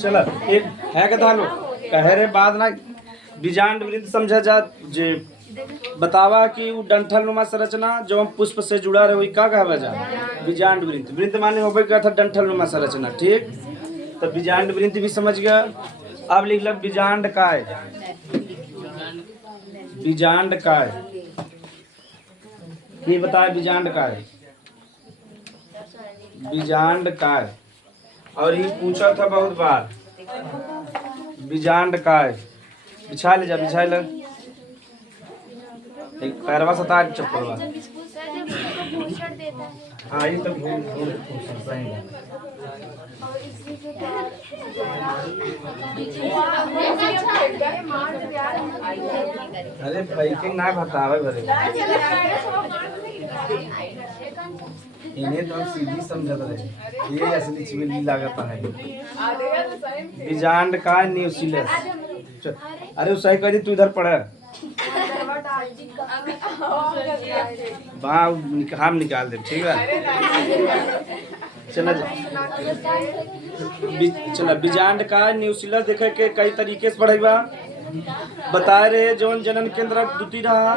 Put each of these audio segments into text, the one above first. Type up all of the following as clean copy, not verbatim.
चलो एक है कथा लो कह रे बाद ना बीजांड वृंत समझा जा जे बतावा कि वो डंठल नुमा संरचना जो हम पुष्प से जुड़ा रहे वही का कहवा जा बीजांड वृंत। वृंत माने होबे का था डंठल नुमा संरचना। ठीक, तो बीजांड वृंत भी समझ गया। अब लिख लो बीजांड काय। बीजांड काय ये बताए बीजांड काय। बीजांड काय और ये पूछा था बहुत बार बीजांड काय। बिछा ले जा बिछा ले एक पैरवा सता चप्पलवा। हाँ ये तो अरे भाई के ना बतावे भरे इन्हें तो हम सीधी समझत रहे ये असली चिवली लागत है। बीजांड का न्यूसिलस। अरे उस सही कह तू इधर पढ़ हम निकाल दे। ठीक है चला चला बीजांड का न्यूसिलस देखे के कई तरीके से पढ़ेगा बताए रहे जौन जनन केंद्र द्वितीय रहा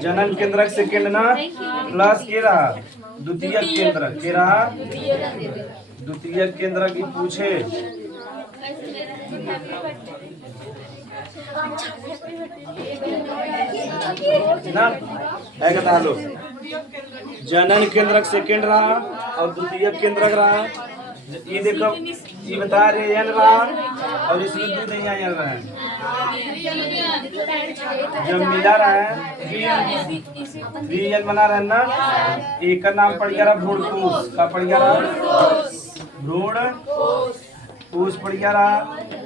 जनन केंद्र सेकेंड ना प्लस के रहा द्वितीय केंद्र के रहा द्वितीय केंद्र की पूछे ना है कहता हेलो जनन केंद्र सेकेंड रहा और द्वितीय केंद्र रहा। ये देखो ये बता रहे एन रहा और इसमें दूध नहीं एन रहा है जब मिला रहा है बी एन बना रहा है ना। एक का नाम पड़ गया भ्रूणकोश का पड़ गया भ्रूणकोश पड़ गया।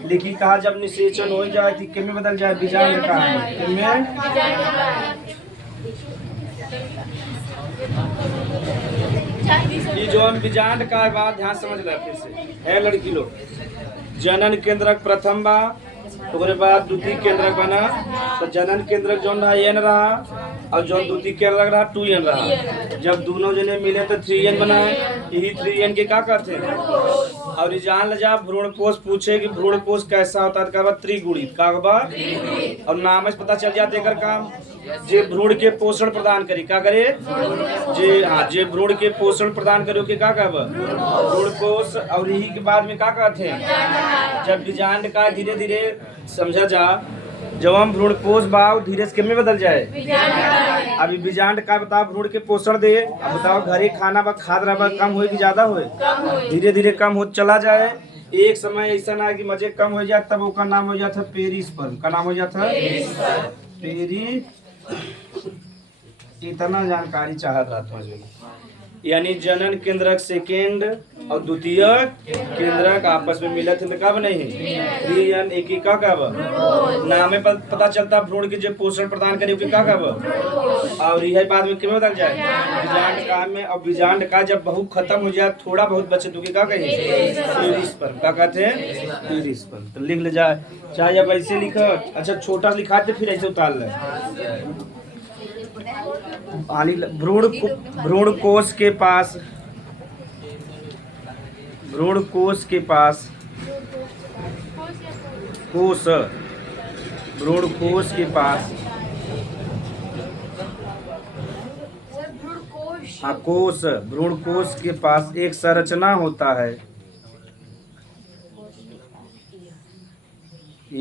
लेकिन कहा जब निषेचन हो जाए तो किसमें बदल जाए बीजांड का ये जो हम बीजांड का बात ध्यान समझ रहे फिर से है लड़की लोग। जनन केंद्रक प्रथम बा ओकरे बाद द्वितीय केंद्रक बना तो जनन केंद्रक जो रहा एन रहा और जो द्वितीय केंद्रक रहा 2n रहा। जब दोनों जने मिले तो 3n बना है। यही 3n के क्या करते हैं और जान ल जा भ्रूणकोश पूछे कि भ्रूणकोश कैसा होता है का त्रिगुणित का और नाम से पता चल जाते कर काम जे भ्रूण के पोषण प्रदान करी का करे जे हाँ जे भ्रूण के पोषण प्रदान करो के का कहब भ्रूणकोश। और यही के बाद में का कहते हैं जब बीजांड का धीरे धीरे समझा जा जब हम भ्रूणकोश भाव धीरे से किसमें बदल जाए। अभी बीजांड का बताओ भ्रूण के पोषण दे अब बताओ घरे खाना बा खाद रहा कम हो कि ज्यादा हो धीरे धीरे कम हो चला जाए। एक समय ऐसा ना कि मजे कम हो जाए तब उसका नाम हो जाता पेरिस्पर्म का नाम हो जाता पेरी। इतना जानकारी चाहत रहा यानी जनन केंद्रक सेकेंड और द्वितीय केंद्रक आपस में मिलत है कब नहीं एक ही का कब नामे पर पता चलता भ्रूण के जो पोषण प्रदान करे का कब और यह बाद में क्यों बदल जाए बीजांड का में। और बीजांड का जब बहुत खत्म हो जाए थोड़ा बहुत बचे तो क्या कहें पेरिस्पर्म का कहते हैं पेरिस्पर्म। तो लिख ले जाए चाहे जब ऐसे लिखा अच्छा छोटा लिखा तो फिर ऐसे उतार ले भ्रूणकोश के पास भ्रूणकोश के पास कोश भ्रूणकोश के पास कोश भ्रूणकोश के पास एक संरचना होता है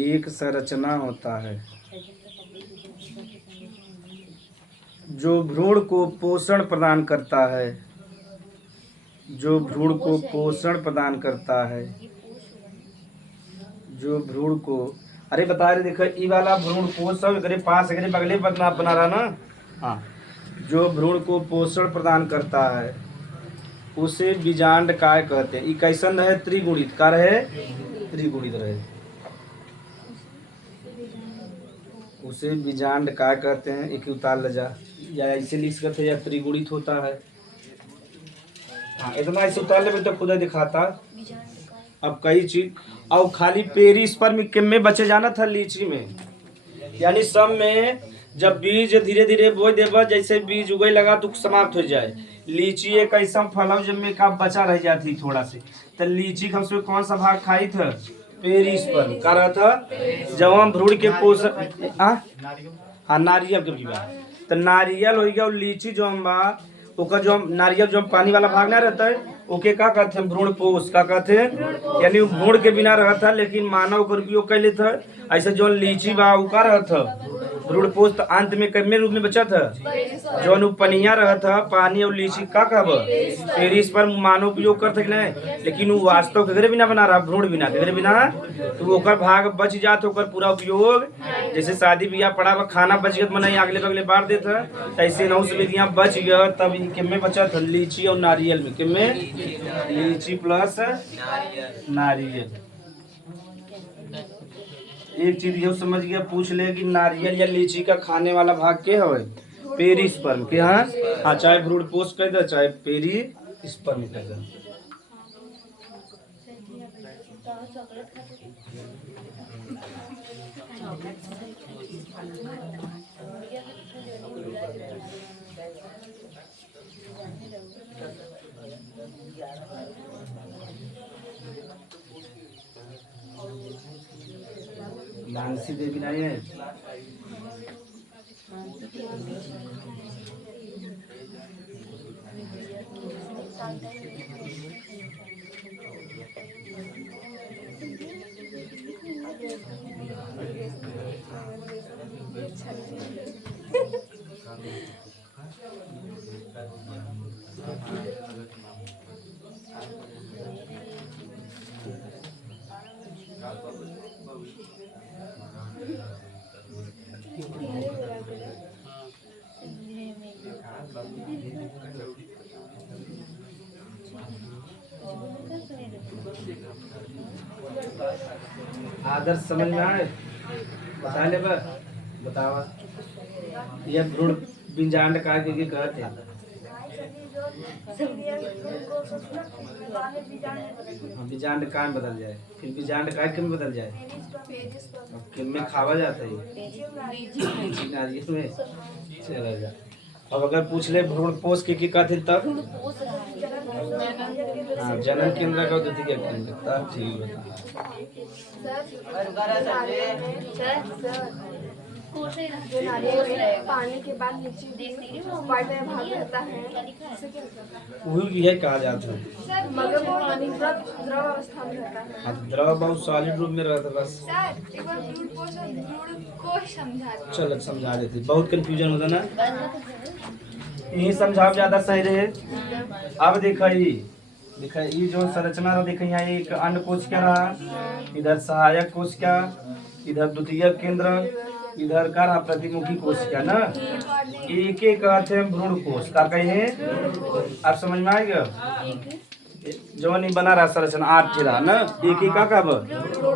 एक संरचना होता है जो भ्रूण को पोषण प्रदान करता है जो भ्रूण को पोषण प्रदान करता है जो भ्रूण को अरे बता रहे देखो ये वाला भ्रूण कोश सब एकरे पास एकरे बगले बना रहा ना। हाँ जो भ्रूण को पोषण प्रदान करता है उसे बीजांड काय कहते हैं। ये कैसन रहे त्रिगुणित का रहे त्रिगुणित रहे उसे बीजांड काय कहते हैं। एक उतार ले जा या ऐसे लिख सकते या त्रिगुणित होता है। हाँ इतना ऐसे उतार ले तो खुद दिखाता अब कई चीज और खाली पेरिस्पर्म में बचे जाना था लीची में, यानी सब में जब बीज धीरे धीरे बोई देबा, जैसे बीज उगे लगा तो समाप्त हो जाए। लीची एक ऐसा फल है जिनमें का बचा रह जाती थोड़ा से, तो लीची का उसमें कौन सा भाग खाई था? पेरिस्पर्म का रहा था। जब हम भ्रूण के पोषण हाँ नारियल के भी बात, तो नारियल हो गया और लीची जो हम बा ओकर जो नारियल जो पानी वाला भाग ना रहता है ओके का कहते हैं? भ्रूण पोष का कहते हैं, यानी भ्रूण के बिना रहता है लेकिन मानव का उपयोग कर लेता है। ऐसे जो लीची बा उ का रहता भ्रूण पोष, तो अंत में कमे रूप में बचा था जो पनिया रहा था पानी और लीची का कहब पेरिस्पर्म मानव उपयोग करते नहीं, लेकिन वो वास्तव केकरे बिना बना रहा? भ्रूण बिना, केकरे बिना, तो ओकर भाग बच जात ओकर पूरा उपयोग। जैसे शादी ब्याह पड़ा हुआ खाना बच गया मना अगले बगले बांट देता, ऐसे नौ से यहाँ बच गया तब किमे बचा था? लीची और नारियल में किमे लीची प्लस नारियल। एक चीज ये समझ गया, पूछ ले कि नारियल या लीची का खाने वाला भाग के हवे? पेरिस्पर्म के। हाँ चाहे भ्रूण पोष कह दे चाहे पेरिस्पर्म कह दे। मानसी देवी नहीं है? आदर्श समझ में आए? बता ले बतावा ये भ्रूण बिंजांड का के कहते हैं? बिजांड का में बदल जाए, फिर बिजांड का में बदल जाए, किन में खावा जाता है नारियल में चला जा। अब अगर पूछ ले भ्रूण पोष के कहते तब हाँ जनन केंद्र का द्वितीय केंद्र तब ठीक बता। पानी के बाद नीचे वाइट में भाग रहता है, वही है कहा जाता है मगर वो द्रव अवस्था में रहता है। हाँ द्रव बहुत सॉलिड रूप में रहता है बस। सर एक बार भ्रूण पोष और भ्रूण को समझा दो। चल समझा देते, बहुत कंफ्यूजन होता ना, यही समझाओ ज्यादा सही रहे। अब देखा ये जो संरचना रहा देखा यहाँ एक अन्य कोश क्या रहा, इधर सहायक कोश क्या, इधर द्वितीय केंद्र, इधर का रहा प्रतिमुखी कोश क्या ना, एक एक कहते हैं भ्रूण कोश का कहे। आप समझ में आएगा जो नहीं बना रहा संरचना 8 रहा ना, एक एक का कब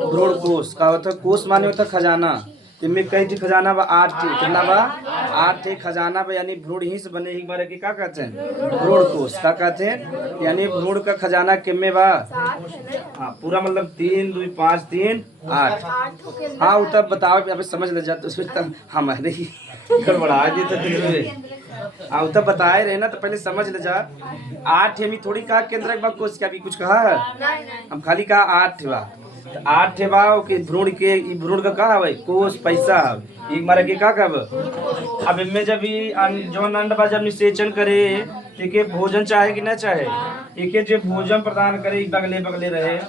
भ्रूण कोश का होता, कोश माने होता खजाना, इनमें कई ठी खजाना बा 8 कितना बा 8 खजाना बा, यानी भ्रूण ही से बने एक बार के का कहते हैं भ्रूण कोश का कहते हैं, यानी भ्रूण का खजाना कितने बा? हाँ पूरा मतलब 3 2 5 3 8। हाँ वो तब बताओ अभी समझ ले जाते उसमें तब हमारे ही गड़बड़ा देते। हाँ वो तब बताए रहे ना तो पहले समझ ले जा। 8 हमें थोड़ी कहा केंद्र बा कोश क्या भी कुछ कहा है, हम खाली कहा 8 बा, 8 बाव के भ्रूण के भ्रूण का कहा भाई कोश पैसा एक मारे के का कब। अब इनमें जब जो अंड बा जब निषेचन करे एक भोजन चाहे कि न चाहे, एक जो भोजन प्रदान करे बगले बगले रहे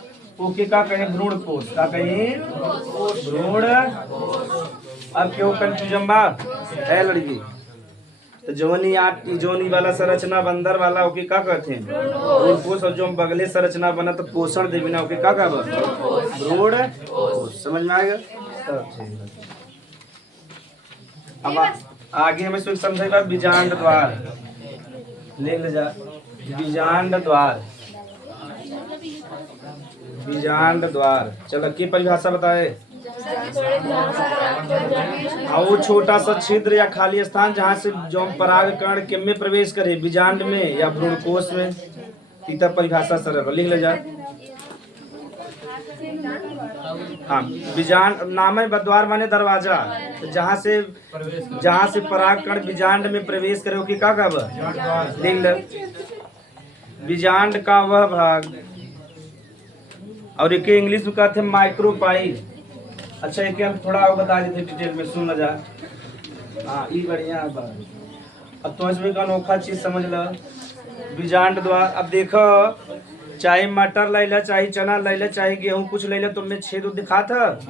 ओके का कहे भ्रूण कोश का कहे भ्रूण। अब क्यों कंफ्यूजन बा है लड़की? तो जोनी वाला संरचना बंदर वाला ओके का कहते हैं भ्रूण कोश, और जो बगले संरचना बना तो पोषण दे बिना ओके का कहब भ्रूण कोश। समझ में आएगा? अब आगे हमें इसमें समझेगा बीजांड द्वार, ले ले जा बीजांड द्वार, बीजांड द्वार। चलो की परिभाषा बताए? और छोटा सा छिद्र या खाली स्थान जहाँ से जो पराग कण के में प्रवेश करे बीजांड में या भ्रूण कोश में, इतना परिभाषा सरल लिख ले जा। हाँ, बीजांड नाम है द्वार माने दरवाजा। तो जहाँ से पराग कण बीजांड में प्रवेश करे कि का कब देख ल बीजांड का वह भाग, और एक इंग्लिश में कहते हैं माइक्रोपाइल। अच्छा एक हम थोड़ा और बता देते डिटेल में, सुन जा। हाँ ये बढ़िया बात। अब तो इसमें का अनोखा चीज समझ लो, बीजांड द्वार। अब देखो चाहे मटर ले ला, चाहे चना ले ला, चाहे गेहूं कुछ ले ला, तुमने छेद दिखा था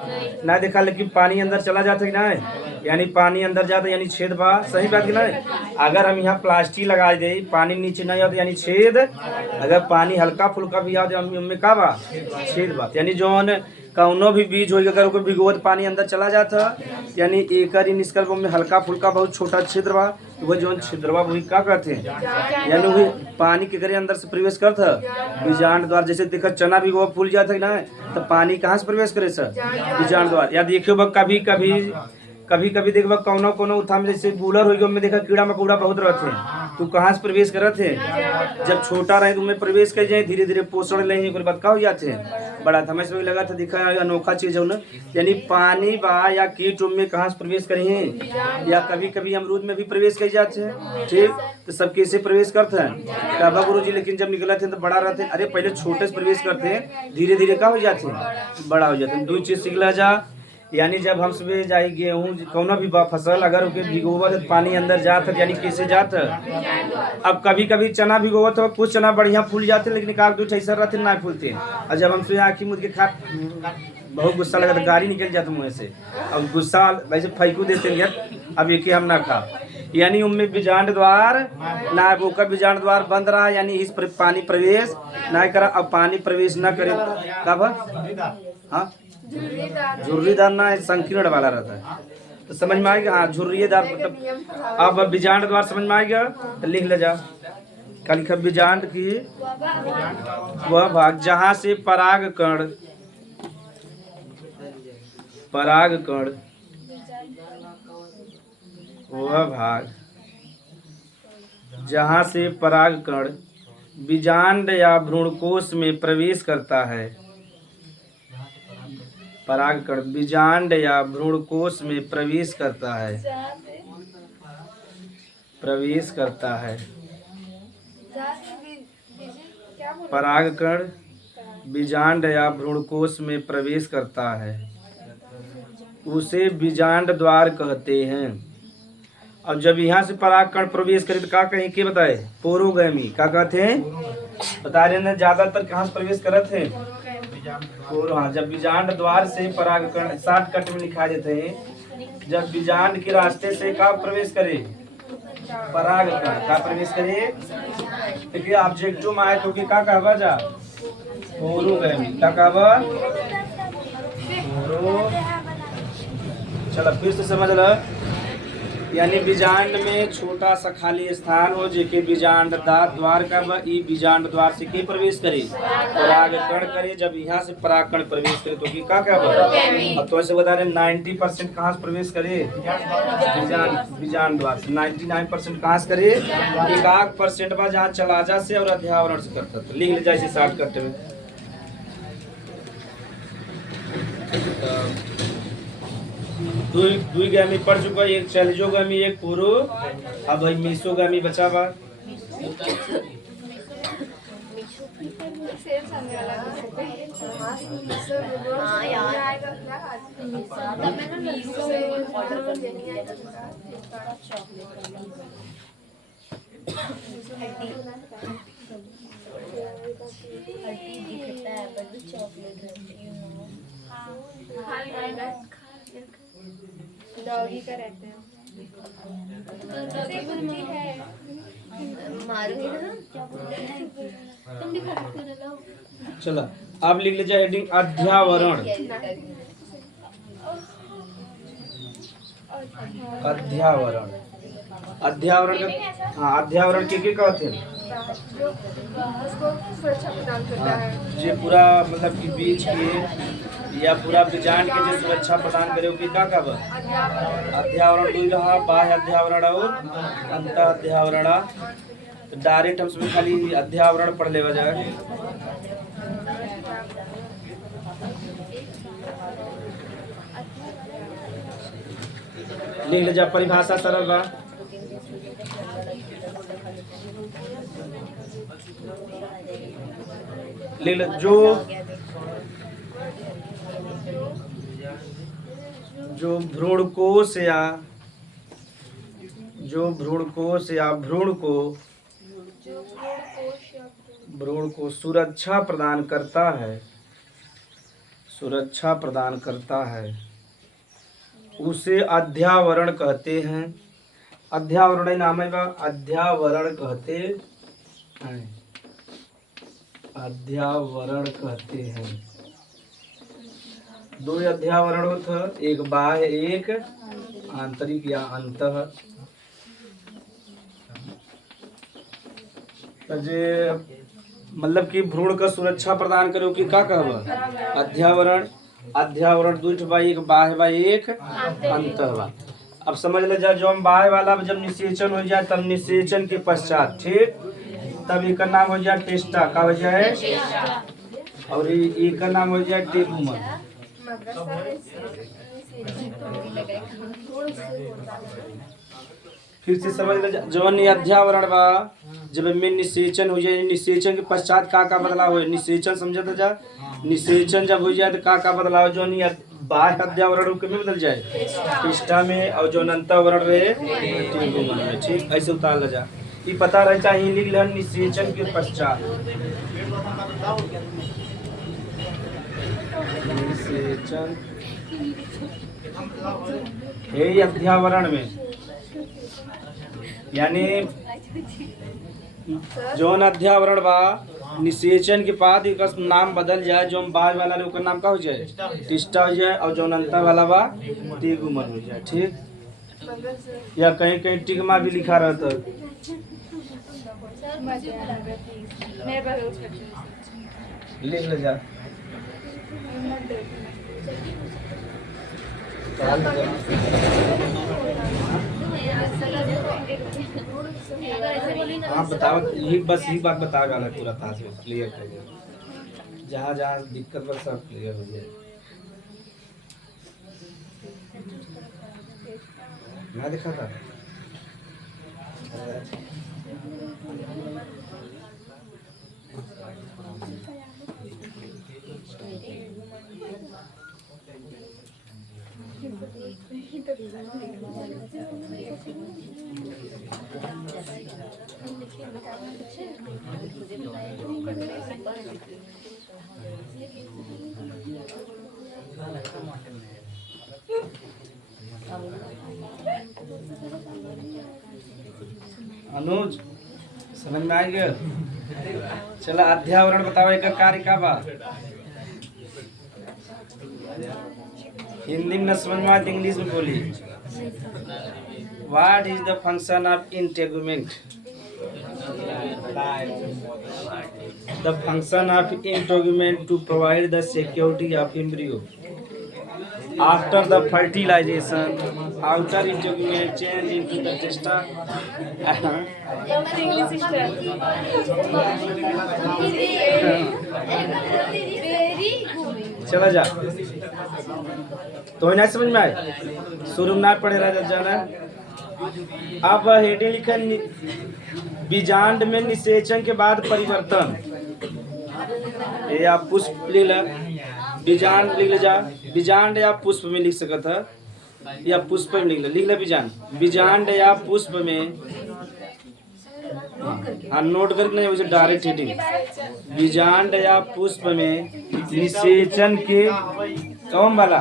ना दिखा, लेकिन पानी अंदर चला जाता कि नहीं, यानी पानी अंदर जाता यानी छेद बा। सही बात कि नहीं। अगर हम यहाँ प्लास्टिक लगा दे, पानी नीचे नहीं आता यानी छेद, अगर पानी हल्का फुल्का भी आता उनमें का बा छेद बा। यानी जौन कौनो भी बीज हो अगर ओकर भिगोत पानी अंदर चला जाता यानी एक ही निष्कर्ष में हल्का फुल्का बहुत छोटा छिद्र बा, तो वह जौन छिद्र बा वही का कहते हैं, यानी वही पानी के करे अंदर से प्रवेश करता बीजांड द्वार। जैसे देखा चना भी वो फूल जाता है ना, तो पानी कहाँ से प्रवेश करे सर, बीजांड द्वार। या देखियो बा कभी कभी देख बा कोनो उठा में जैसे बूलर हो गया में देखा कीड़ा मकोड़ा बहुत रहते हैं, तो कहाँ से प्रवेश करते हैं, जब छोटा रहे तो उनमें प्रवेश कर जाए, धीरे धीरे पोषण लेंगे फिर बदका हो जाते हैं बड़ा। थमस में लगा था दिखा अनोखा चीज है ना, यानी पानी बा या कीट में कहाँ से प्रवेश करें, या कभी कभी अमरूद में भी प्रवेश कर जाते हैं। ठीक, तो सब कैसे प्रवेश करते हैं काबा गुरु जी, लेकिन जब निकलते हैं तो बड़ा रहते हैं। अरे पहले छोटे से प्रवेश करते हैं, धीरे धीरे क्या हो जाते हैं, बड़ा हो जाते हैं। दो चीज सीख जा, यानी जब हम सुबह जाए गेहूँ कौनो भी फसल अगर उनके भिगोवा तो पानी अंदर जाता यानी कैसे जाता। अब कभी कभी चना भिगोवा तो कुछ चना बढ़िया फूल जाते, लेकिन एक दो ऐसा रहते ना फूलते। और जब हम सुबह आँखी मुझ के खा बहुत गुस्सा लगा तो गाड़ी निकल जाता मुँह से, अब गुस्सा वैसे फेंकू देते हैं, अब एक हम ना खा। यानी उनमें बीजांड द्वार ना होकर बीजांड द्वार बंद रहा, यानी इस पानी प्रवेश ना करा। अब पानी प्रवेश न करे कब, हाँ झुर्रीदार ना संकीर्ण वाला रहता है, तो समझ में आएगा। हाँ झुर्रीदार मतलब। अब बीजांड द्वार समझ में आएगा तो लिख ले जा, कल लिखा बीजांड की वह भाग जहाँ से पराग कण वह भाग जहाँ से पराग कण बीजांड या भ्रूणकोश में प्रवेश करता है, परागकण बीजांड या भ्रूणकोश में प्रवेश करता है। परागकण बीजांड या भ्रूणकोश में प्रवेश करता है, उसे बीजांड द्वार कहते हैं। और जब यहाँ से परागकण प्रवेश करे तो क्या कहें के बताए, पोरोगैमी। क्या कहते हैं बता रहे हैं, ज्यादातर कहाँ से प्रवेश करते हैं, और हाँ जब बीजांड द्वार से परागकण शॉर्टकट में लिखा देते हैं, जब बीजांड के रास्ते से का प्रवेश करे, परागकण का प्रवेश करे, देखिए ऑब्जेक्टिव में आए तो क्या कहवा जा, पोरोगैमी। क्या कहवा, चलो फिर से समझ लो, यानी बीजांड में छोटा सा खाली स्थान हो जेके बीजांड द्वार का ई बीजांड द्वार से के प्रवेश करे, परागकण करे। जब यहाँ से परागकण प्रवेश करे तो क्या क्या, तो ऐसे बता रहे 90% कहाँ से प्रवेश करे, बीजांड द्वार से। 99% कहाँ से करे, 1% बा जहाँ चलाजा से और अध्यावरण से करता। तो लिख ले जाए शॉर्टकट में। दुई गामी पढ़ चुका, एक चैलिजोगामी एक पूर्व, अब भाई मेसोगामी बचा बा। डॉगी का रहते हैं, चलो अब लिख लीजिए हेडिंग अध्यावरण। अध्यावरण, अध्यावरण का हाँ अध्यावरण के कहते हैं, उसको सुरक्षा प्रदान करता है। जो पूरा मतलब कि बीज के या पूरा बीजांड के जो सुरक्षा प्रदान करे वो क्या कहब, अध्यावरण। दुई रहा बाह्य अध्यावरण और अंत अध्यावरण। तो डायरेक्ट हम उसमें खाली अध्यावरण पढ़ ले जाए। लिख ले जा परिभाषा सरल बा। लिख ले जो भ्रूणकोश या भ्रूण को सुरक्षा प्रदान करता है उसे अध्यावरण कहते हैं। अध्यावरण नाम है, अध्यावरण कहते हैं। दो अध्यावरण होता, एक बाह्य एक आंतरिक या अंतः। जे मतलब कि भ्रूण का सुरक्षा प्रदान करे कि का कहबा अध्यावरण दुठ बा, एक बाह्य बा एक अंतः बा। अब समझ ले जा, जो हम बाह्य वाला जब निषेचन हो जाए तब निषेचन के पश्चात ठीक तब एक नाम हो जाए टेस्टा, का हो जाए, और एक नाम हो जाए टेगुमन। फिर से समझ ले, जवन अध्यावरण बा जब में निषेचन हो जाए, निषेचन के पश्चात का बदलाव हो, निषेचन समझते जा, निषेचन जब हो जाए तो का बदलाव, जो बाह्य अध्यावरण के में बदल जाए टेस्टा में, और जो अंतःवरण रहे टेगुमन में। ठीक ऐसे उतार ले जा, ये पता रहे चाहिए। लिख ले निषेचन के पश्चात, निषेचन यही अध्यावरण में, यानी जौन अध्यावरण बा निषेचन के बाद एक नाम बदल जाए, जो बाह्य वाला ओकर नाम का हो जाए टिस्टा हो जाए, और जौन अंतर वाला बा टेगुमन हो जाए। ठीक, या कहीं कहीं टिगमा भी लिखा रहता है। लिख ले जा, आप बताओ, यही बस यही बात बताओ वाला पूरा ताज में क्लियर कर दे, जहाँ जहाँ दिक्कत बस सब क्लियर हो जाए। मैं देखा था अनुज, समझ में आ गया? चला अध्यावरण बताओ, एक कार्य का बा हिंदी में समझ में आती, इंग्लिश में बोली। What is the function of integument? The function of integument to provide the security of embryo after the fertilization. Outer integument change into the testa. चला जा, तो ना समझ में आए, शुरू में ना पढ़े राजा जाना। अब हेडिंग लिखा, बीजांड में निषेचन के बाद परिवर्तन, या पुष्प लिख ला, बीजांड लिख ले जा, बीजांड या पुष्प में लिख सकता है, या पुष्प में लिख ले बीजांड या पुष्प में। हाँ नोट करके नहीं, मुझे डायरेक्ट हेडिंग, बीजांड या पुष्प में निषेचन के कौन वाला,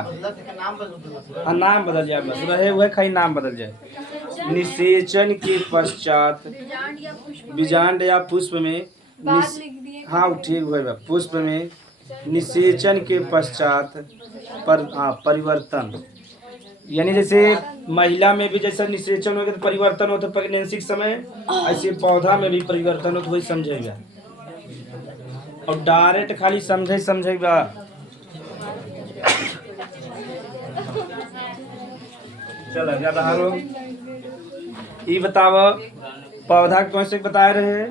हाँ नाम बदल जाए, बस रहे हुए खाली नाम बदल जाए। निषेचन के पश्चात बीजांड या पुष्प में, हाँ ठीक हुआ, पुष्प में निषेचन के पश्चात परिवर्तन, यानी जैसे महिला में भी जैसा निषेचन होगा तो परिवर्तन होता है प्रेगनेंसी के समय, ऐसे पौधा में भी परिवर्तन होता, वही समझेगा। और डायरेक्ट खाली समझेगा। चलो ज्यादा हारो, ये बताओ पौधा कौन से बताए रहे,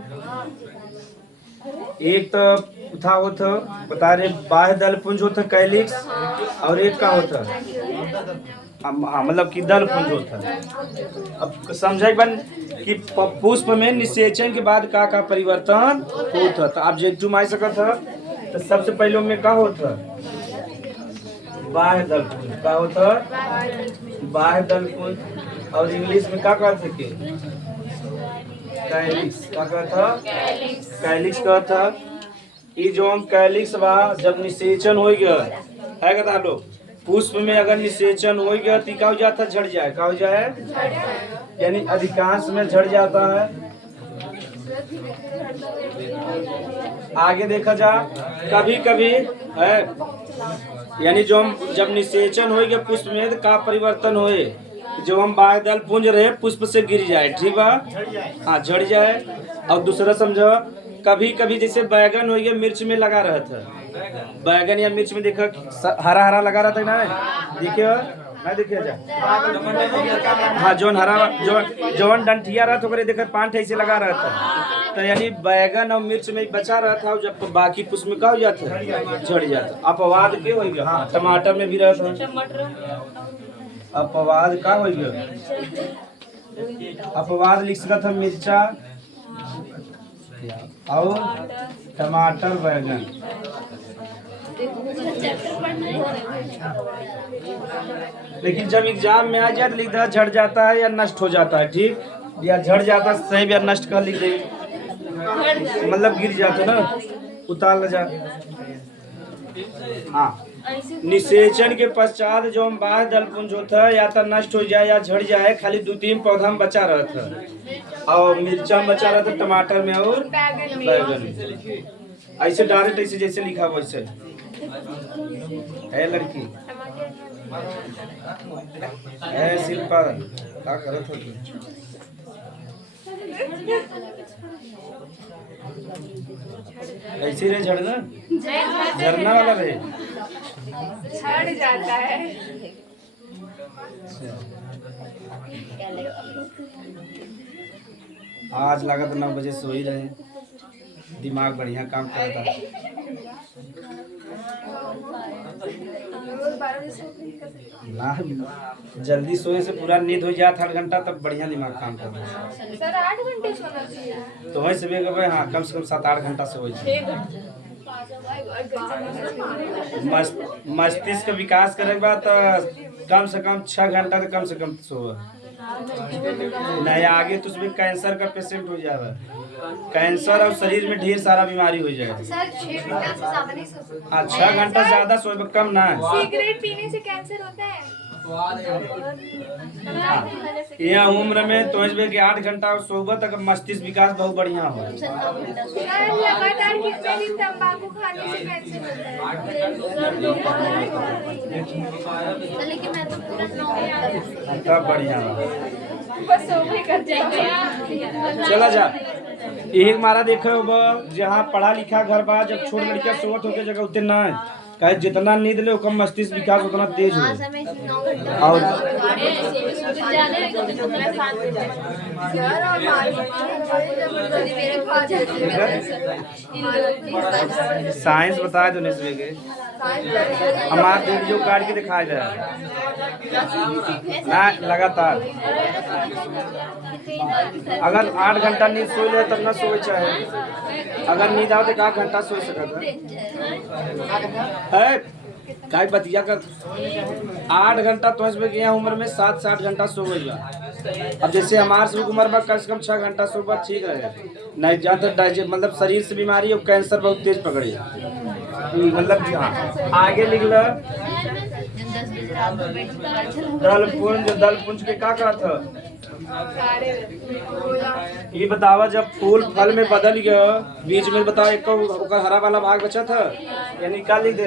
एक तो था होता बता रहे बाह्य दल पुंज होता कैलिक्स और एक का होता मतलब कि दल पुंज होता। अब समझे बन कि पुष्प में निषेचन के बाद का परिवर्तन होता। तो आप जो तुम आ सकत था तो सबसे पहले में का होता बाह्य दल पुंज का होता बाह्य दल पुंज और इंग्लिश में क्या कहते थे कैलिक्स क्या कहता कैलिक्स कहता। ये जो हम कैलिक्स बा जब निषेचन हो गया है कहता लोग पुष्प में अगर निषेचन हो गया तो क्या हो जाता झड़ जाए क्या हो जाए यानी अधिकांश में झड़ जाता है। आगे देखा जा कभी कभी है यानी जो हम जब निषेचन हो गया पुष्प में तो का परिवर्तन होए जो हम बाह्य दल पुंज रहे पुष्प से गिर जाए ठीक बा हाँ झड़ जाए। और दूसरा समझो कभी कभी जैसे बैगन हो गया मिर्च में लगा रहा था बैगन या मिर्च में देखा हरा हरा लगा रहा था ना देखिए ना देखिए जा हाँ जोन हरा जोन डंठिया रहा था देखा पांठ ऐसे लगा रहा था तो यानी बैगन और मिर्च में बचा रहा था जब बाकी पुष्प में क्या हो जाता झड़ जाता। अपवाद के हो गया हाँ टमाटर में भी रहता है अपवाद का हो गया अपवाद लिख सकता था मिर्चा और टमाटर बैगन। लेकिन जब एग्जाम में आ जाए तो लिख दे झड़ जाता है या नष्ट हो जाता है ठीक या झड़ जाता है सही या नष्ट कर लिख दे मतलब गिर जाता ना उतार जा। हाँ निषेचन के पश्चात जो हम बाह्य दल पुंज होता है या तो नष्ट हो जाए या झड़ जाए खाली 2-3 पौधा में बचा रहता है और मिर्चा में बचा रहता टमाटर में और बैगन में ऐसे डायरेक्ट ऐसे जैसे लिखा वैसे है लड़की है शिल्पा क्या करत हो ऐसे रे झड़ना झरना वाला रहे झड़ जाता है। आज लगा तो 9 बजे सो ही रहे दिमाग बढ़िया काम करता ना जल्दी सोए से पूरा नींद हो जाए 8 घंटा तब बढ़िया दिमाग काम करता है। सर 8 घंटे सोना चाहिए तो वही सुबह हाँ कम से कम 7-8 घंटा से हो जाए। मस्तिष्क का विकास करे बाद तो कम से कम 6 घंटा तो कम से कम सो नहीं आगे तो उसमें कैंसर का पेशेंट हो जाएगा कैंसर और शरीर में ढेर सारा बीमारी हो जाएगा। सर 6 घंटा से ज्यादा नहीं सो सकते। हाँ 6 घंटा ज्यादा सोए कम ना सिगरेट पीने से कैंसर होता है। यह उम्र में तो कि 8 घंटा सोबत तक मस्तिष्क विकास बहुत बढ़िया हो। सर लगातार कितने दिन तंबाकू खाने से कैंसर होता है। लेकिन मैं तो पूरा तब बढ़िया बस सो भी कर जाएगा। चला जा यही हमारा देखो जहाँ पढ़ा लिखा घर बा जब छोट लड़कियां सोवत होके जगह उतने ना कहे जितना नींद ले कम मस्तिष्क विकास उतना तेज हो। और साइंस बताए तो नहीं के हमारे वीडियो काट के दिखाया जाए ना लगातार अगर 8 घंटा नींद सो ले तब ना सोए चाहे अगर नींद आओ तो 1 घंटा सो सकता है काय बतिया कर 8 घंटा तो यहाँ उम्र में 7-8 घंटा सो गई। अब जैसे हमारे से उम्र में कम से कम 6 घंटा सो ठीक रहे नहीं ज्यादा डाइजेस्ट मतलब शरीर से बीमारी और कैंसर बहुत तेज पकड़ी मतलब हाँ आगे लिख लो दल पुंज के क्या कहा था ये बतावा जब फूल फल में बदल गया बीच में बताओ एक हरा वाला भाग बचा था या निकाल लिख दे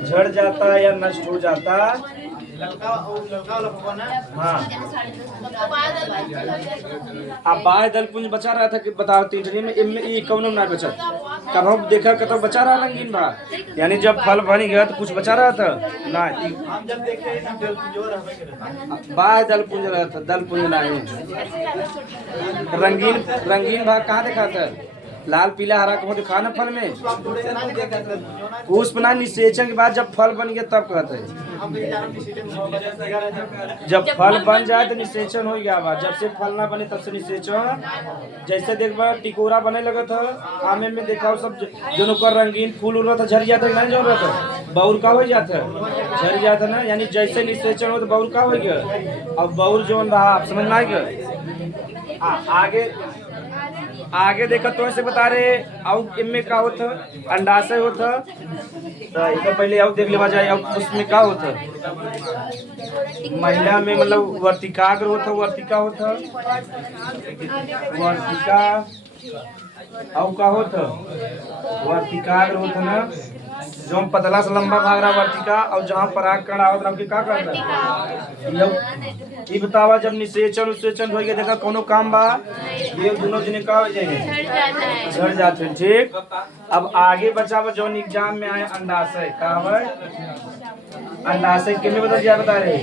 झड़ जाता या नष्ट हो जाता। हाँ अब बाह्य दल पुंज बचा रहा था कि बताओ तीसरी में इनमें कौन ना बचा कब हम देखा कतो बचा रहा रंगीन भाग यानी जब फल बन गया तो कुछ बचा रहा था ना बाह्य दल पुंज रहा था दल पुंज नहीं रंगीन भाग कहाँ देखा था लाल पीला हरा को दिखा ना फल में पुष्प ना निषेचन के बाद जब फल बन गया तब कहते हैं। जब फल बन जाए तो निषेचन हो गया बा, जब से फल ना बने तब से निषेचन। जैसे देखबा टिकोरा बने लगा था आमे में देखा सब जो कर रंगीन फूल उड़ रहा था झड़ जाता नहीं जो रहा था बौर का हो जाता झड़ जाता ना, यानी जैसे निषेचन हो तो बौर का हो गया। अब बौर जो रहा आप समझ में आ गया। आगे आगे देखा तो ऐसे बता रहे आउ इनमें का होता अंडाशय होता तो इससे पहले आउ देख लेवा जाए आउ उसमें का होता महिला में मतलब वर्तिकाग्र होता वर्तिका होता वर्तिका आउ का होता वर्तिकाग्र होता ना जो पतला से लंबा भाग रहा वर्तिका और जहाँ पराग कण आवत रहा क्या करता ये बतावा जब निषेचन उसेचन हो गया देखा कोनो काम बा ये दोनों जने का हो जाएंगे झड़ जाते हैं। ठीक अब आगे बचा जो एग्जाम में आए अंडाशय का है अंडाशय कितने बदल जाए बता रहे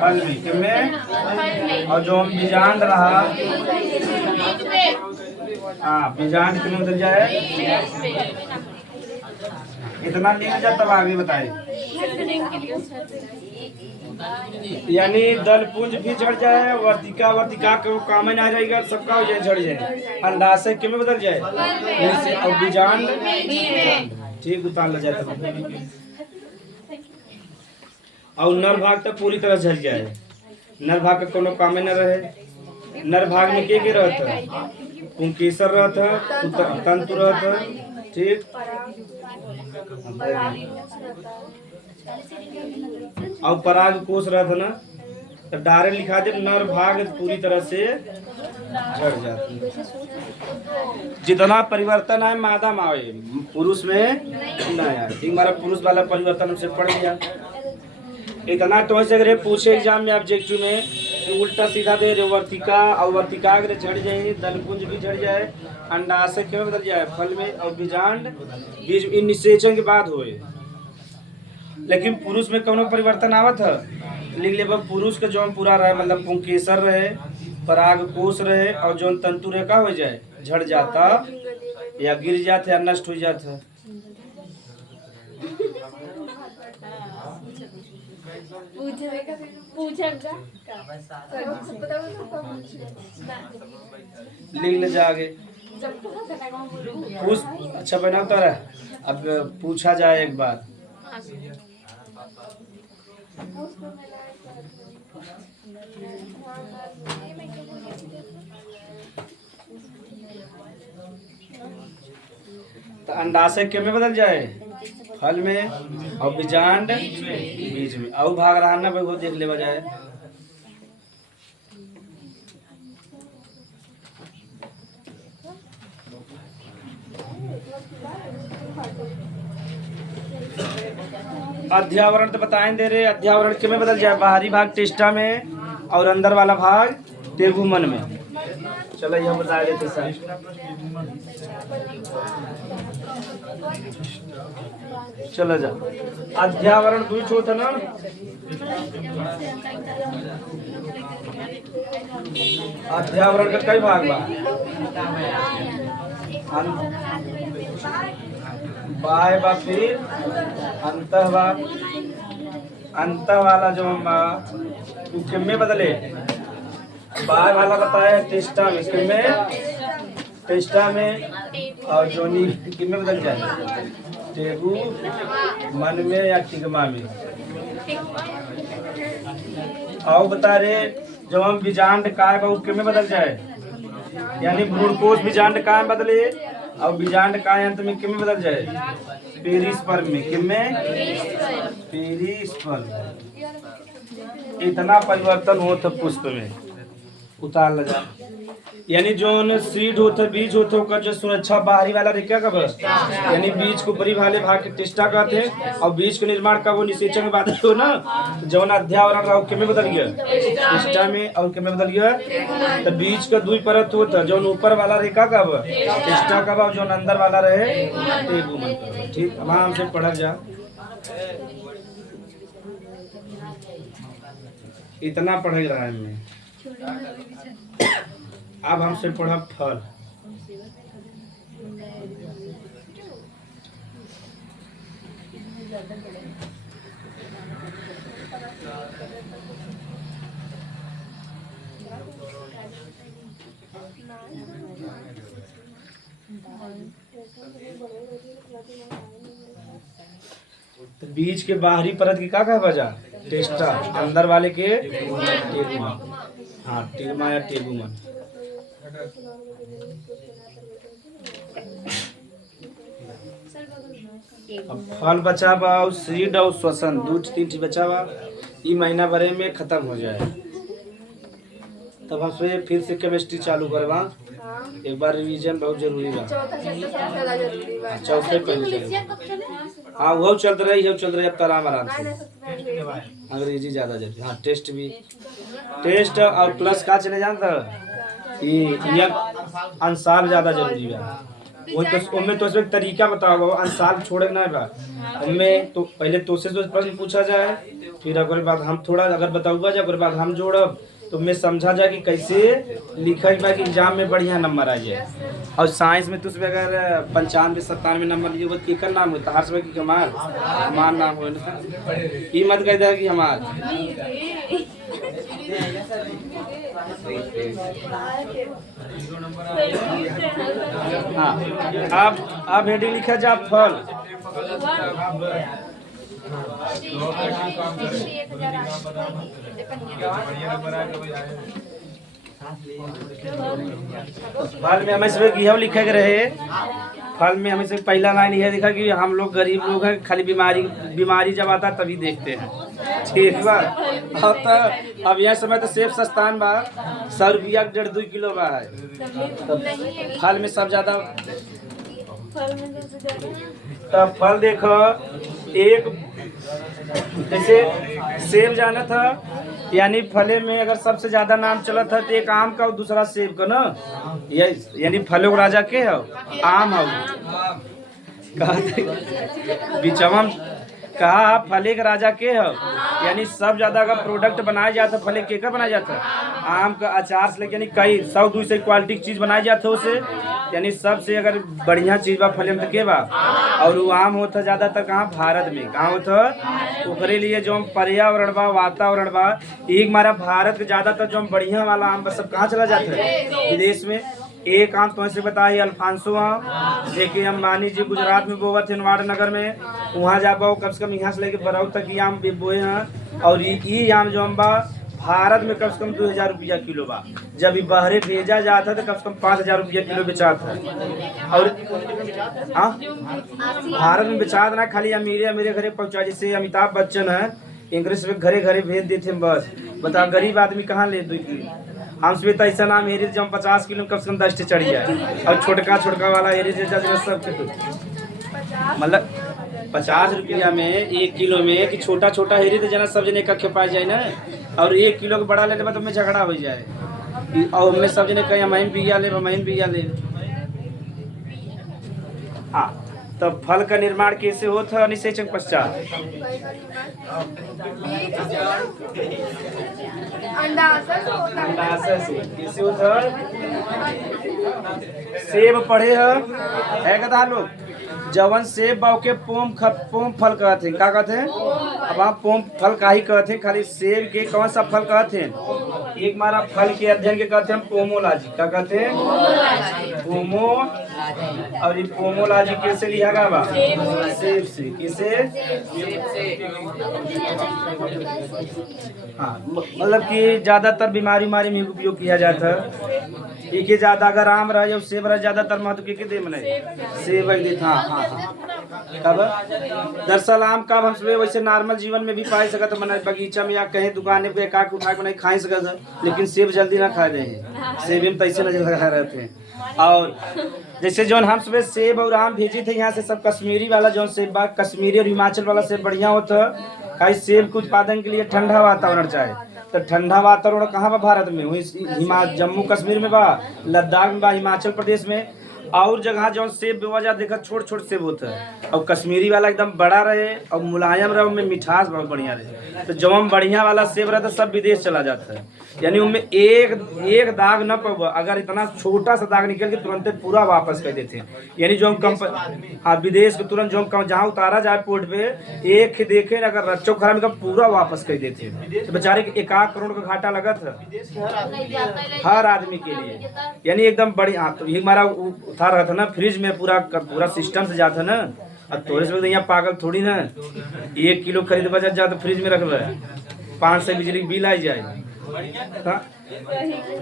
फल में कितने और जो बीजांड रहा हाँ बीजांड कितने बदल जाए इतना नहीं जाए तब आगे बताए यानी दल पुंज भी झड़ जाए वर्तिका वर्तिका के काम में आ जाएगा सबका हो जाए झड़ जाए अंडाशय के में बदल जाए और बीजांड ठीक उतार जाए तब और नर भाग तक पूरी तरह झड़ जाए नर भाग का कोनो काम में न रहे। नर भाग में के रहता पुंकेसर रहता तंतु रहता ठीक और पराग कोष रहता ना तो डायरेक्ट लिखा दे नर भाग पूरी तरह से झड़ जाता। जितना परिवर्तन आए मादा में आए पुरुष में ना आए ठीक हमारा पुरुष वाला परिवर्तन हमसे पड़ गया। इतना तो ऐसे अगर पूछे एग्जाम में ऑब्जेक्टिव में कि उल्टा सीधा दे रहे वर्तिका और वर्तिका अगर झड़ जाए दलपुंज भी झड़ जाए अंडाशय क्यों बदल जाए फल में और बीजांड बीज इन निषेचन के बाद होए। लेकिन पुरुष में कौनो परिवर्तन आवत है लिख ले पुरुष का जो पूरा रहे मतलब पुंकेसर रहे पराग कोष रहे और जो तंतु रहे का हो जाए झड़ जाता या गिर जाता या नष्ट हो जाता। लिख ले जा आगे पूछ अच्छा बना तो रहा अब पूछा जाए एक बार तो अंडाशय के में बदल जाए फल में और बीजांड बीज में और भाग रहा ना वो देख ले जाए। अध्यावरण तो बताएं दे रहे अध्यावरण के में बदल जाए बाहरी भाग टेस्टा में और अंदर वाला भाग तेगुमन में। चलो यह बता देते सर चलो जा अध्यावरण दुई छो था ना अध्यावरण का कई भाग बा बाय बा फिर अंत वाला जो किम्मे बदले बाय वाला बताया टेस्टा में किम्मे टेस्टा में और जोनी किम्मे बदल जाए टेगु मन में या टिगमा में। आओ बता रहे जब हम बीजांड काय बा किम्मे बदल जाए यानी भ्रूणकोश बीजांड काय बदले और बीजांड काय अंत में किम्मे बदल जाए पेरिस्पर्म में किम्मे पेरिस्पर्म। इतना परिवर्तन होता पुष्प में उतार लगा यानी जो सीड होता बीज होता है जो सुरक्षा बाहरी वाला क्या कब यानी बीज को बड़ी वाले भाग के टेस्टा कहते हैं और बीज के निर्माण का वो निषेचन में बात हो ना जौन अध्यावरण रहा के में बदल गया टेस्टा में और के में बदल गया तो बीज का दुई परत होता जो ऊपर वाला रेखा कब टेस्टा कब और जो अंदर वाला रहे तेगुमन ठीक आराम से पढ़ा जा। इतना पढ़ रहा है मैं अब हमसे पढ़ा फल। तो बीज के बाहरी परत की का वजह टेस्टा, अंदर वाले के टेगुमा। हाँ, टिग्मा या टेगुमन। अब फल बचा बा और सीड और श्वसन दो तीन चीज बचा बा, ई महीना भरे में खत्म हो जाए। तब हम फिर से केमिस्ट्री चालू करवा। एक बार रिवीजन बहुत जरूरी बा। चौथा चैप्टर सबसे ज्यादा जरूरी बा। चौथे पहले हाँ वो चल रही है, अब तो आराम आराम से। अंग्रेजी ज्यादा जरूरी। हाँ टेस्ट भी, टेस्ट और प्लस का चले जानता ये अंसाल ज्यादा जरूरी बा। वो तो उनमें तो उसमें तरीका बताओ, अंसाल छोड़े ना बा। उनमें तो पहले तो से प्रश्न पूछा जाए, फिर अगर बाद हम थोड़ा अगर बताऊंगा जब अगर बाद हम जोड़ब तो मैं समझा जाए कि कैसे लिखा बा कि एग्जाम में बढ़िया नंबर आ जाए। और साइंस में तो उसमें अगर 95-97 नंबर लिए तो केकर नाम होता हर समय की कमाल हमार नाम हो ये मत कह दे कि हमार। हाँ अब हेडिंग लिखा जा फल। फल में हमें सब यह लिखे रहे, फल में हमें से पहला लाइन यह लिखा कि हम लोग गरीब लोग हैं, खाली बीमारी जब आता है तभी देखते हैं। ठीक बा। और तो अब यह समय तो सेब सस्तान बा, 100 रुपया 1.5-2 किलो बा है। तो फल में सब ज्यादा तब फल देखो एक जैसे सेब जाना था, यानी फले में अगर सबसे ज्यादा नाम चला था तो एक आम का और दूसरा सेब का ना, यानी फलों का राजा के हो आम हो। बिचवा कहा फले का राजा के हो, यानी सब ज्यादा अगर प्रोडक्ट बनाया जाता फले केकर बनाया जाता आम का अचार से लेके यानी कई 100-200 क्वालिटी की चीज बनाई जाती है उसे, यानी सबसे अगर बढ़िया चीज बा फले में तो के बा। और वो आम होता ज्यादातर कहाँ भारत में कहाँ होता ओकरे लिए जो पर्यावरण बा वातावरण बा एक हमारा भारत के ज्यादातर जो बढ़िया वाला आम सब कहाँ चला जाता है विदेश में। एक आम तो ऐसे बताइए अल्फांसो आम, देखिए अंबानी जी गुजरात में बोवा थे नवाड़ नगर में, वहाँ जा पाओ कम से कम यहाँ से लेके बराऊ तक ये आम बोए हैं। और ये आम जो आम बा भारत में कम से कम 2000 रुपया किलो बा, जब ये बाहरे भेजा जाता है तो कम से कम 5000 रुपया किलो बेचाता है। और हाँ भारत में बेचाता ना खाली अमीरे घरे पहुँचा, जैसे अमिताभ बच्चन है इंग्लिश में घरे घरे भेज देते हैं बस। बता गरीब आदमी कहाँ ले 2 किलो हम सब तो ऐसा नाम हेरी जब 50 किलो कम से कम 10 चढ़ जाए। और छोटका वाला हेरी सब मतलब 50 रुपया में 1 किलो में कि छोटा हेरी तो जना सब जने कखे पा जाए ना। और 1 किलो के बड़ा ले लेबा तो में झगड़ा हो जाए और हमने सब जने कहीं महीन बिया ले। हाँ तो फल का निर्माण कैसे होता है निषेचन पश्चात अंडाशय से कैसे होता है। सेब पढ़े है कदा लोग जवन सेब बाव के पोम फल कहते हैं, क्या कहते हैं। अब आप पोम फल का ही कहते हैं, खाली सेब के कौन सा फल कहते हैं। एक हमारा फल के अध्ययन के कहते हैं पोमोलॉजी, क्या कहते हैं पोमो। और ये पोमोलॉजी कैसे लिखा गया बा सेब से कैसे। हाँ मतलब कि ज्यादातर बीमारी में उपयोग किया जाता है। एक ही ज्यादा अगर आम रहे और सेब रहे ज्यादातर महत्व के दे मने सेब दे। हाँ तब दरअसल आम का हम सब वैसे नॉर्मल जीवन में भी पाई सकते मने बगीचा में या कहीं दुकान पे एक उठा के नहीं खा सकते, लेकिन सेब जल्दी ना खा दे सेब में तैसे नजर लगा रहते हैं। और जैसे जो हम सुबह सेब और आम भेजे थे यहाँ से सब कश्मीरी वाला जो सेब बा कश्मीरी और हिमाचल वाला सेब बढ़िया होता है। कहीं सेब के उत्पादन के लिए ठंडा वातावरण चाहिए, तो ठंडा वातावरण कहाँ बा भारत में वही जम्मू कश्मीर में बा, लद्दाख में बा, हिमाचल प्रदेश में। और जगह जो सेब बोआ जा देखा छोट छोट सेब होता है और कश्मीरी वाला एकदम बड़ा रहे और मुलायम रहे, उनमें मिठास बहुत बढ़िया रहे। तो जब बढ़िया वाला सेब रहता सब विदेश चला जाता है, यानी उनमें एक एक दाग न पड़े। अगर इतना छोटा सा दाग निकल के तुरंत पूरा वापस कर देते हैं। यानी जो हम हाँ विदेश को तुरंत जो हम जहाँ उतारा जाए पोर्ट पे एक ही देखे अगर रच्चो खराब का पूरा वापस कर देते हैं। तो बेचारे के 1 करोड़ का घाटा लगा था हर आदमी के लिए। यानी एकदम बड़ी हाँ तो ये हमारा उठा रहा था ना फ्रिज में पूरा सिस्टम से जाता ना। अब थोड़े से यहाँ पागल थोड़ी ना 1 किलो खरीद बचा जा तो फ्रिज में रख रहा है 500 बिजली की बिल आ जाए। हाँ?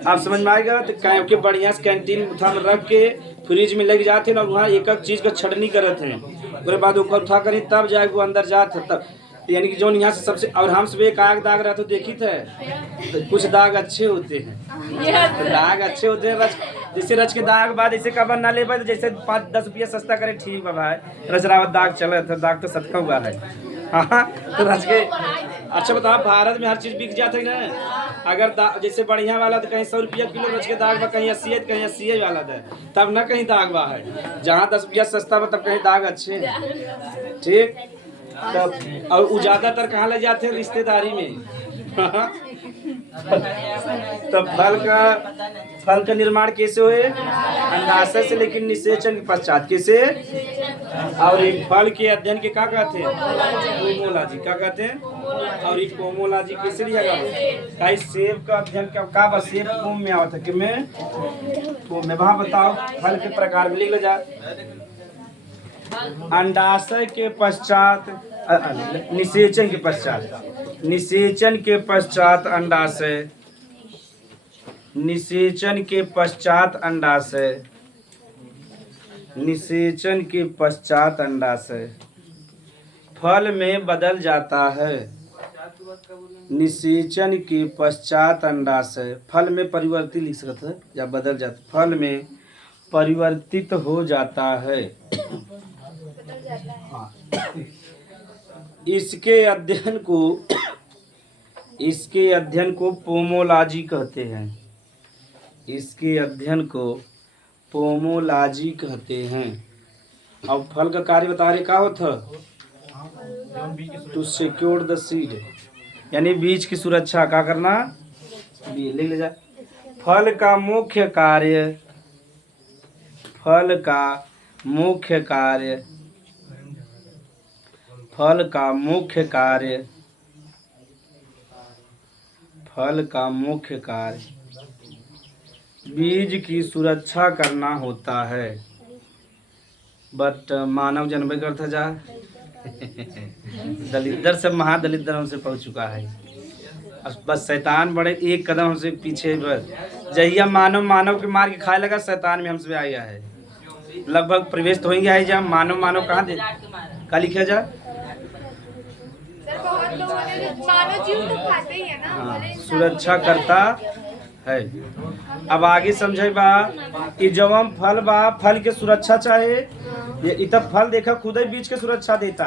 आप समझ में आएगा। तो के बढ़िया से कैंटीन उठा में रख के फ्रिज में लग जाते ना, वहाँ एक एक चीज का छटनी करते हैं। उसके बाद ऊपर उठा कर तब जाए वो अंदर जाते तब। यानी कि जो यहाँ से सबसे और हम सब एक आग दाग रहा तो देखी थे तो कुछ दाग अच्छे होते हैं। तो दाग अच्छे होते हैं जैसे रच के दाग बाद ऐसे कबर ना ले पाए, जैसे 5-10 रुपया सस्ता करे ठीक है भाई, रचरावत दाग चले तो दाग तो सटका हुआ है। हाँ तो रच के अच्छा बताओ भारत में हर चीज बिक जाता है ना। अगर जैसे बढ़िया वाला तो कहीं 100 रुपया किलो रच के दाग बा, कहीं 80 कहीं 80 वाला दे तब ना कहीं दाग बा है। जहाँ 10 रुपया सस्ता बा तब कहीं दाग अच्छे ठीक। तब और ज्यादातर कहाँ ले जाते हैं रिश्तेदारी में। तब फल का निर्माण कैसे हुए अंडाशय से, लेकिन निषेचन के पश्चात कैसे। और एक फल के अध्ययन के क्या कहते हैं पोमोलॉजी, क्या कहते हैं। और एक पोमोलॉजी कैसे लिया गया सेब का अध्ययन क्या बस सेब पोम में आवता कि मैं तो मैं वहाँ बताओ फल के प्रकार में लिख जा। अंडाशय के पश्चात निषेचन के पश्चात, निषेचन के पश्चात अंडाशय, निषेचन के पश्चात अंडाशय, निषेचन के पश्चात अंडाशय फल में बदल जाता है। निषेचन के पश्चात अंडाशय फल में परिवर्तित लिख सकते हैं या बदल जाता, फल में परिवर्तित हो जाता है। इसके अध्ययन को पोमोलॉजी कहते हैं। इसके अध्ययन को पोमोलॉजी कहते हैं। अब फल का कार्य बता रहे क्या होता टू सिक्योर द सीड, यानी बीज की सुरक्षा क्या करना लिख ले जाए। फल का मुख्य कार्य, फल का मुख्य कार्य, फल का मुख्य कार्य, फल का मुख्य कार्य बीज की सुरक्षा करना होता है। बट मानव जन्म करता जा दलिद्र से महादलिद्र हमसे पहुंच चुका है। बस शैतान बड़े एक कदम हमसे पीछे, बस जहिया मानव के मार के खाए लगा शैतान में हमसे आ गया है। लगभग प्रवेश तो हो गया है। जहाँ मानव कहाँ दे क्या लिखा जा बहुत लोगों ने मानव जीव तो खाते ही है ना। हाँ, सुरक्षा करता है। अब आगे समझे बा कि जब हम फल बा फल के सुरक्षा चाहे ये इत फल देखा खुद ही बीज के सुरक्षा देता।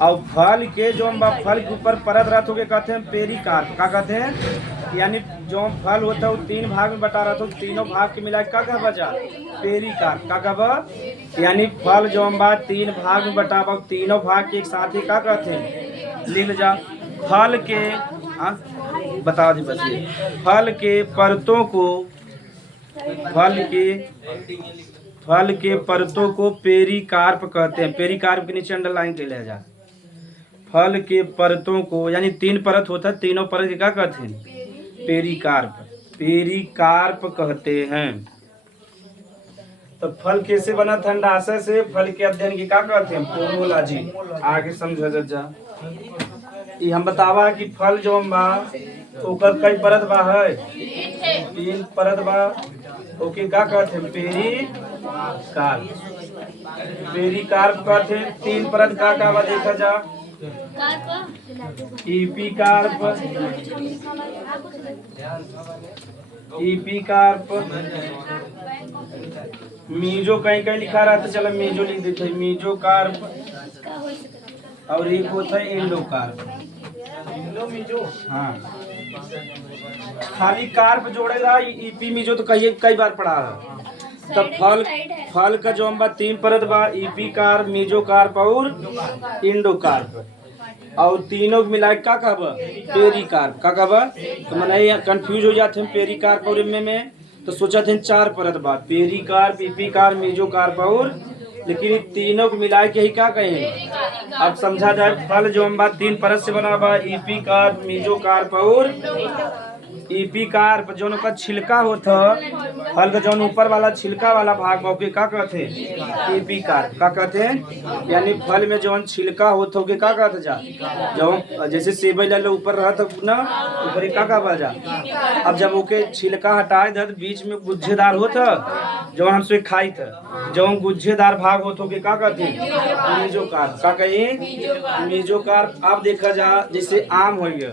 और फल के जो फल के ऊपर परत रहते हो कहते हैं पेरिकार्प, क्या कहते हैं। यानी जो फल होता है वो 3 भाग में बटा रहा था, तीनों भाग के मिला क्या कहा बजा पेरिकार्प, क्या कहा। यानी फल जो बा 3 भाग में बटा तीनों भाग के एक साथ ही क्या कहते हैं लिख जा। फल के बता दी बस ये फल के परतों को, फल के परतों को पेरिकार्प कहते हैं। पेरिकार्प के नीचे अंडरलाइन कर लिया जा। फल के परतों को यानी 3 परत होता है, तीनों परत के क्या कहते हैं पेरिकार्प, पेरिकार्प कहते हैं। तो फल कैसे बना था अंडाशय से, फल के अध्ययन की क्या कहते हैं पोमोलॉजी। आगे समझ जा ये हम बतावा कि फल जो बा ओकर कई परत बा है 3 परत बा ओके क्या कहते हैं पेरिकार्प, पेरिकार्प कहते हैं। 3 परत का बा देखा जा एपिकार्प, एपिकार्प, मीजो कहीं लिखा रहा था चलो मीजो लिख देते मीजोकार्प, और एक होता है एंडोकार्प। हाँ खाली कार्प जोड़ेगा ईपी मीजो तो कई बार पढ़ा है। तब फल फल का जो बा 3 परत बा, इपिकार्प, मेसोकार्प और इंडोकार्प। और तीनों को मिला के का कहब, पेरिकार्प। का कहब, तो मने कंफ्यूज हो जाते हैं पेरिकार्प और इनमें में, तो सोचा थे 4 परत बा, पेरिकार्प, इपिकार्प, मेसोकार्प और, लेकिन इन तीनों को मिला के ही क्या कहें। अब समझा जाए फल जो बा 3 परत से बना बा, इपिकार्प, मेसोकार्प और इपिकार्प। जो का छिलका होता फल का, जो ऊपर वाला छिलका वाला भाग बा, का कहते हैं इपिकार्प। का कहते हैं, यानी फल में जो छिलका होता है का कहते जा, जो जैसे सेब लो ऊपर रहता ना, ऊपर का कहा जा। अब जब ओके छिलका हटाए दे, बीच में गुज्जेदार होता, जो हमसे खाई था, जो गुज्जेदार भाग होता का कहते हैं मेसोकार्प। का कहे, मेसोकार्प। अब देखा जा जैसे आम हो गया,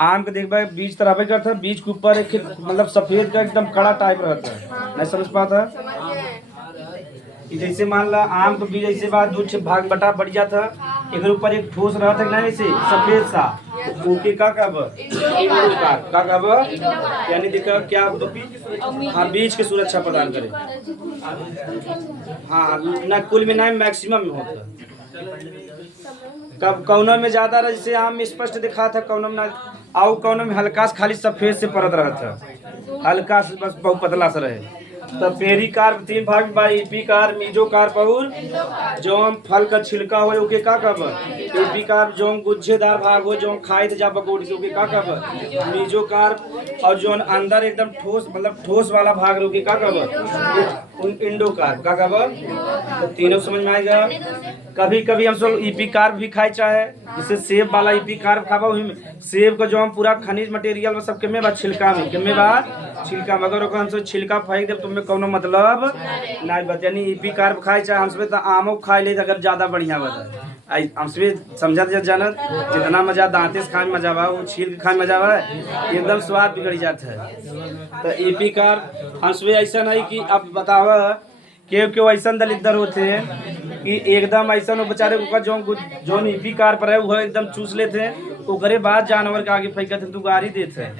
आम के देखबा बीज तरह करता, बीज के ऊपर एक मतलब सफेद का एकदम कड़ा टाइप रहता है, नहीं समझ पाता। जैसे मान ला आम के बीज ऐसे बात 2 भाग बटा बढ़ जाता, एक ऊपर एक ठोस रहता है ना ऐसे सफेद सा, ओके का कहब, इंडोकार्प। का कहब, यानी देखा क्या, हाँ बीज की सुरक्षा प्रदान करे। हाँ ना कुल में ना मैक्सिमम में होता, कब कौनों में ज्यादा रहा, जैसे आम में स्पष्ट दिखा था, कौनों में ना, आओ कौनों में हल्का से खाली सफेद से परत रहा था, हल्का से बस बहुत पतला सा रहे। तब पेरिकार्प 3 भाग बा, इपिकार्प, मेसोकार्प और जो फल का छिलका हो ओके का कहब, इपिकार्प। जो गुज्जेदार भाग हो, जो खाए थे जा पकौड़ी से, ओके का कहब, मेसोकार्प। और जो अंदर एकदम ठोस मतलब ठोस वाला भाग रोके का कहब, इंडोकार्प। का कहब, तो तीनों समझ में आएगा। कभी कभी हम सब इपिकार्प भी खाए चाहे, जैसे सेब वाला इपिकार्प खाबा, वही में सेब का जो हम पूरा खनिज मटेरियल में सब केमे बा, छिलका में, केमे बा छिलका में। अगर हम सब छिलका फेंक दे तो में कोनो मतलब नहीं बता, यानी इपिकार्प खाए चाहे हमसे तो आमो खाए ले, अगर ज्यादा बढ़िया बता हमसे समझा जानत, जितना मजा दांते से खाए में मजा बा, वो छील के खाए में मजा बा, एकदम स्वाद बिगड़ जाता है। तो इपिकार्प हमसे ऐसा नहीं कि अब बतावा क्यों ऐसा दलिद्दर होते हैं कि एकदम ऐसा बेचारे जो इपिकार्प रहे वो एकदम चूस लेते हैं, ओकरे बाद जानवर के आगे फेंकते हैं, तू गाड़ी देते हैं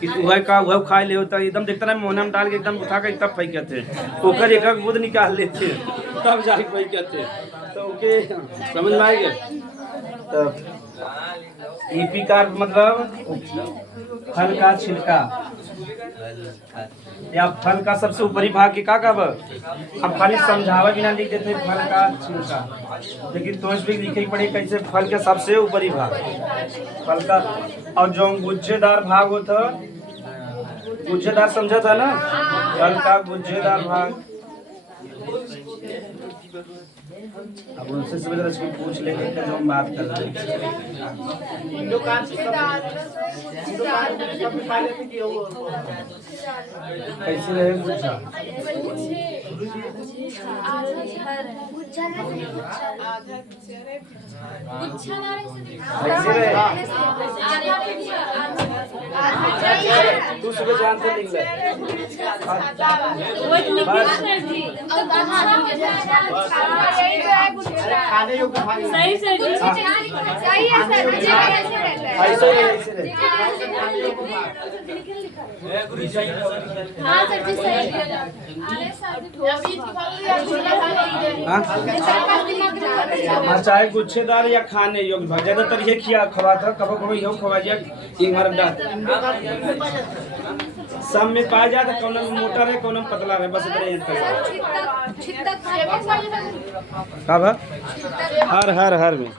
कि वह का वह खा ले होता, एकदम देखता ना मोहना में डाल के एकदम उठा के तब फेंकते हैं, ओकर एक बुध निकाल लेते हैं तब जाके फेंकते हैं। तो ओके समझ में आएगा। तब इपिकार्प मतलब फल का छिलका या फल का सबसे ऊपरी भाग के का कहब, हम खाली समझावा बिना लिख देते फल का छिलका, लेकिन तो भी लिखे पड़े कैसे फल के सबसे ऊपरी भाग फल का। और जो गुज्जेदार भाग होता, गुज्जेदार समझा था ना, फल का गुज्जेदार भाग। अब उनसे समझ रहे पूछ लेंगे कि जो हम बात कर रहे हैं। कैसे रहे गुच्छा, तू सुबह जानते लिख ले सही सर जी, सही है सर जी, ऐसे रहे हाँ सर जी सही है। हाँ चाहे गुच्छेदार या खाने योग्य भाग, ज्यादातर ये खिया खवा था, कभी कभी यो खवा जाए एक मार डाल सब में पाया जाता, कौन में मोटा है कौन में पतला है, बस इतना ही। हर हर हर में